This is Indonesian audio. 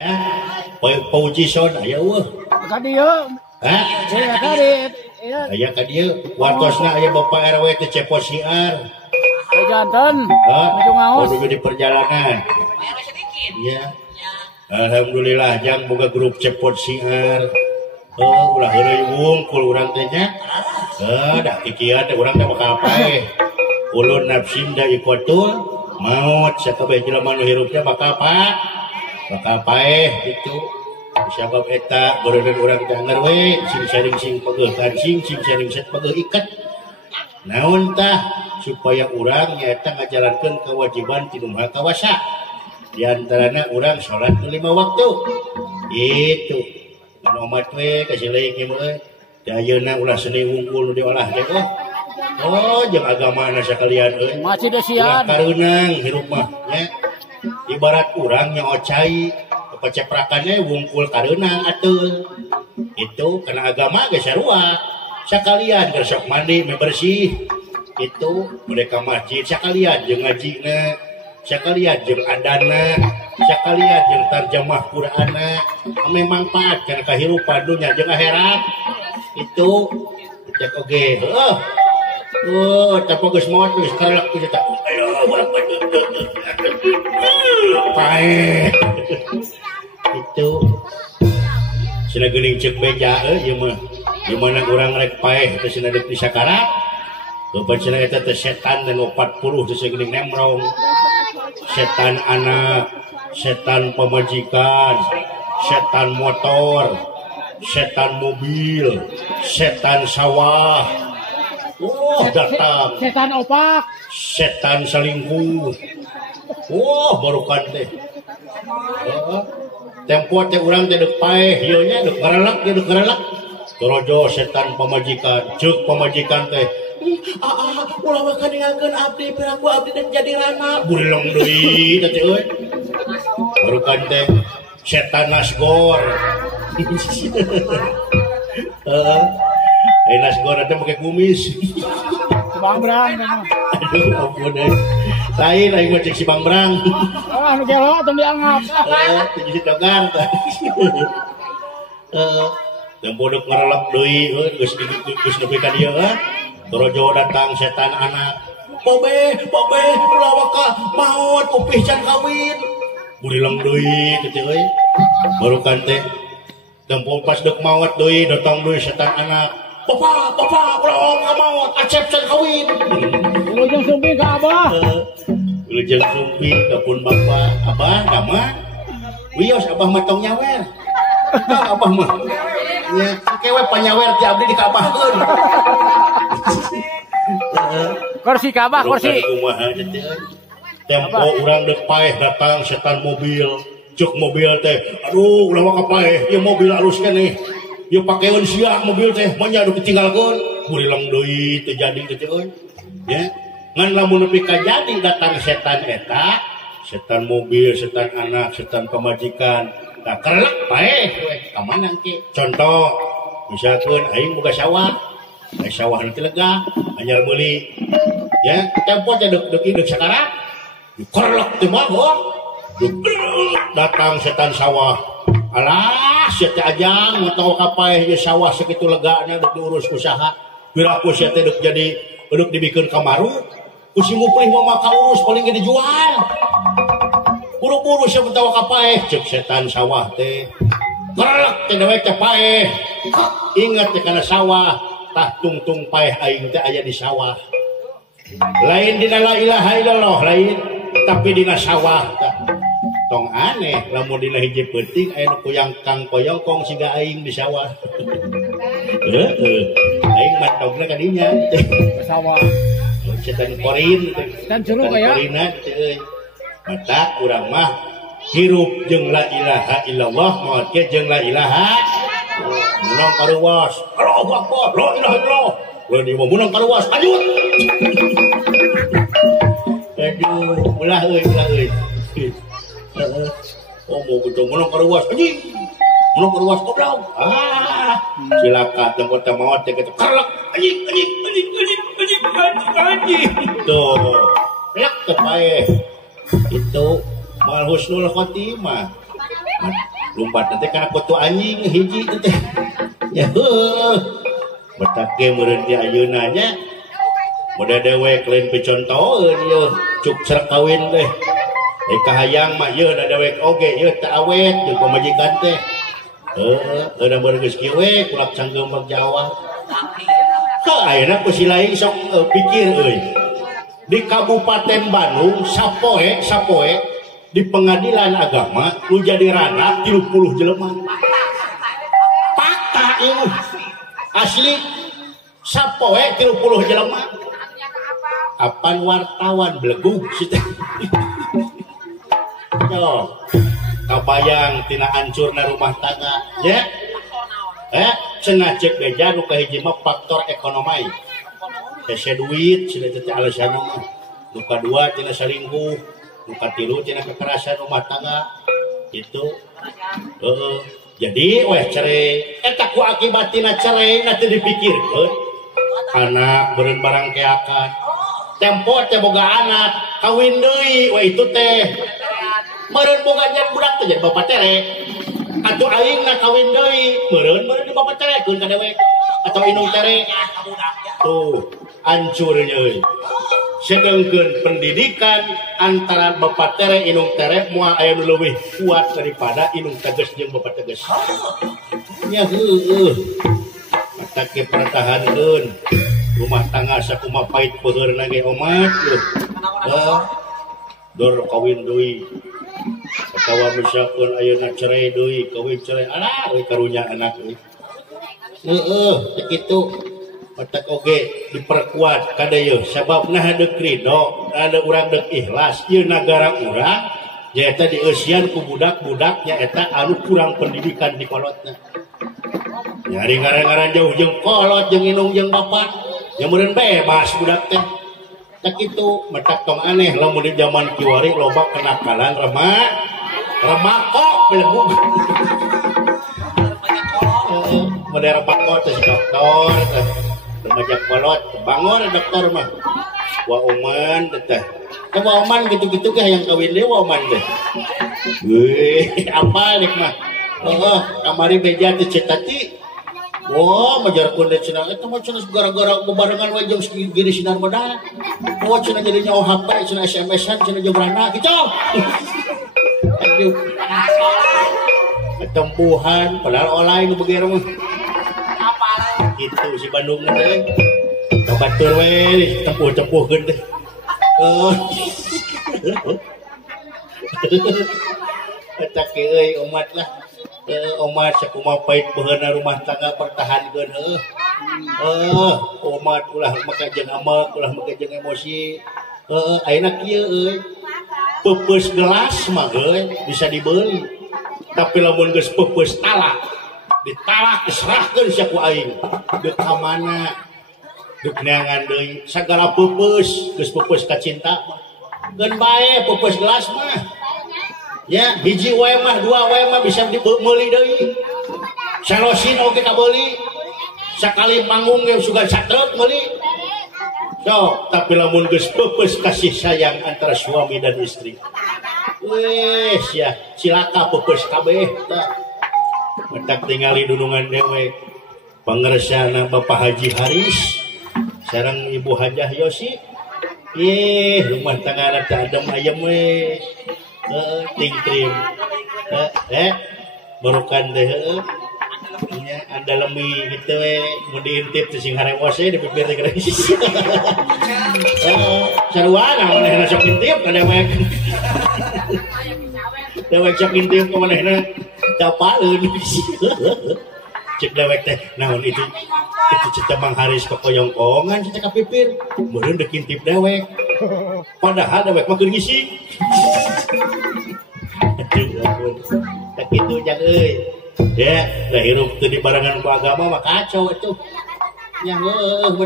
Pauji son aya eueuh. Ka dieu. Hah? Saya ka dieu. Aya ka dieu. Wartosna aya Bapak RW teh cepot siar. Janten. Hah? Maju ngaos. Kudu di perjalanan. Iya. Alhamdulillah jang boga grup cepot siar. Ulah heureuy wungkul urang teh nya. Da kikieu teh urang teh bakal paeh. Ulun nafsin da ikotul maut sakabeh jelema nu hirup teh bakal paeh itu. Sabab eta geureun urang teh anger we sing saring sing peugeul kancing sing saring set peugeul iket. Naon tah supaya urang nyaeta ngajalankeun kewajiban ti nu maha kawasa. Di antarana urang salat 5 waktu. Itu. Manomat we kasih leuk ieu mah. Da ayeuna ulah seni wungkul nu diolah teh jeung agamana sakalian euy. Masih desian. Kareunang hirup mah nya. Ibarat urang nyaho cai peceprakannya wungkul kareunang atuh. Itu karena agama ge sarua. Sakalian keur sok mandi bersih. Itu mereka masjid sakalian jeung ngajina, sakalian jeung adana, sakalian jeung tarjamah Qur'anna. Ame manfaat kana kahirupan dunya jeung akhirat. Itu cek oge. Tapi geus maot geus karelak kitu tah. Ayo paeh. Itu cenah geuning ceuk beja ieu mah. Di mana urang rek paeh teh cenah deuk di sakarat. Loba cenah eta teh setan dan 40 teh geuning nemrong. Setan anak, setan pamajikan, setan motor, setan mobil, setan sawah. Datang. Setan opak. Setan selingkuh. Barukan teh. Tempo teh urang teh deuk paeh, ieu nya deuk garelak. Torojo setan pamajikan, ceuk pamajikan teh. Ulah mah kaningakeun abdi piraku abdi teh jadi rana. Burilong deui teh euy. Barukan teh setan nasgor. Nasgor teh make kumis. Bangbrang. Aduh ampun euy. Lain mah cek si Bangbrang. Anu gelo tong dianggap. Jadi dogar tah. Dan bodok ngarelak deui geus nepi ka dieu Torojo datang setan anak. Bobe, ulah waka maot upih can kawin. Burileng deui teh euy. Barukan teh tempo pas deuk maot deui datang deui setan anak. Bapak, ulah maot acep can kawin. Wilujeng sumpi ka Abah. Wilujeng sumpi ka pun bapak. Abah nama wios Abah mah tong nyawer. Abah mah nya kewe panyawer ti abdi dikabahkeun. Kursi ka Abah, kursi. Tempo urang deuk paeh datang setan mobil. Cuk mobil teh. Aduh, ulah waka paeh, ieu mobil alus keneh. Ieu pakeun sia mobil teh, manya anu ditinggalkeun. Burileng deui teu jadi teh euy. Ya. Ngan lamun nepi ka jadi datang setan eta, setan mobil, setan anak, setan pamajikan. Tah kerlek paeh we ka mana engke. Contoh, misalkeun aing boga sawah. Sawah nu teh lega, anyar meuli. Ya, tempo teh deuk sakarat. Kerlek teh mah datang setan sawah. Alah, sia teh ajang matawa ka paeh ieu sawah sakitu legana deuk diurus usaha. Piraku sia teh deuk jadi deuk dibikeun kamaru. Ku si muplih mah kaurus paling ge dijual. Buru-buru sia matawa ka paeh ceuk setan sawah teh. Kerlek teh dewek teh paeh. Ingat teh kana sawah, tah tungtung paeh aing teh aya di sawah. Lain dina la ilaha illallah lain, tapi dina sawah tah. Tong aneh lamun dina hiji peuting aya nu kuyang kang koyongkong siga aing di sawah. Aing matogna ka dinya Ke sawah. setan korin Dan suruh aya. korina teh euy. Mata urang mah hirup jeung la ilaha illallah maot ge jeung la ilaha munang karuwas. Allahu akbar, la ilaha illallah. Ulah di munang karuwas, lanjut. Aduh, ulah euy. Mau gitu munang karuwas anjing. Munang karuwas goblok. Cilaka tempat mawat teh kitu karlek anjing. Tuh. Lek teh paeh. Itu mal husnul khotimah. lompat nanti karena foto anjing hiji teh ya betak ge meureun ti ayeuna nya muda dewek lain picontoeun ye cuk cerek kawin teh kahayang mah ye da dewek oge ye teu awet jeung pamajikan teh da beureuh geus kieu we kulak canggeuh Jawa ayeuna ku si lain sok pikir euy di Kabupaten Bandung sapoe di pengadilan agama lu jadi ranah 30 jelema fakta ieu asli sapoe 30 jelema apan wartawan belegug sita yo kabayang tina hancurna rumah tangga ya cenah cek beja nu kahiji mah faktor ekonomi hese duit cenah teh alasan nu kadua cenah selingkuh nu katilu cenah kekerasan rumah tangga itu jadi weh cerai eta ku akibatina cerai nanti dipikirkeun anak beureun barang keakan tempo teh boga anak kawin deui weh itu teh meureun boga jan budak teh jadi bapak tere atuh aingna kawin deui meureun di bapak terekeun ka dewek atau inung tere tuh hancurnya euy sedengkeun pendidikan antara bapak tere inung tere moal aya nu leuwih kuat daripada inung teges jeung bapak teges nya heueuh mata ke pertahankeun rumah tangga sakumaha pait peuheurna ge omat dor kawin deui atawa misalkeun ayeuna cerai deui kawin cerai alah we karunya anak euy teh kitu otak oge diperkuat kada ieu sababna hadeuk ridho ada urang deuk ikhlas ieu nagara urang nyaeta dieusian ku budak-budak nyaeta anu kurang pendidikan di kolotna nyari ngaran-ngaran jauh jeung kolot jeung inung jeung bapak nya meureun bebas budak teh tak kitu metak tong aneh lamun di zaman kiwari loba kenakalan remakok belegug modern pakot teh dokter teh remaja kolot bangun dokter mah wa oman teh wa oman gitu-gitu ge hayang kawin deui wa oman teh apa nek mah kamari beja teh cetati majarkeun teh cenah eta mah cenah gara-gara bebarengan we jeung giri sinar badan cenah jadi nyawa HP cenah SMS-an cenah jobrana kitu aduh ketempuhan padahal oleh nu beger mah gitu si Bandung teh batur we tempuh-tempuhkeun teh eta ke euy umat lah umat sakumaha pait peuheurna rumah tangga pertahankeun umat ulah make jeung amek ulah make jeung emosi ayeuna kieu euy peupeus gelas mah euy bisa dibeli tapi lamun geus peupeus talak ditalak diserahkeun sia ku aing deuk ka mana deuk neangan deui sagala peupeus geus peupeus ka cinta mah geun bae peupeus gelas mah ya hiji wae mah dua wae mah bisa dimeuli deui salosin oge kabeuli sakali manggung ge sugan satrep meuli so tapi lamun geus peupeus kasih sayang antara suami dan istri wes ya cilaka peupeus kabeh tah mentak tingali dunungan dewe pangeresana Bapak Haji Haris sareng Ibu Hajah Yosi rumah tangga teh adem ayem we tingkrim barukan teh nya anda lemi gitu we mun diintip teh sing harewos we dipipir teh geus sarua naon sok intip ka dewek dewek sok intip ka manehna tapaleun cek dewek teh naon itu cita Mang Haris kekoyong-koyongan cita kapipir meureun deuk intip dewek padahal dewek mah keur ngisi tak kitu jang euy ya da hirup teu dibarengan ku agama mah kacau atuh nya heueuh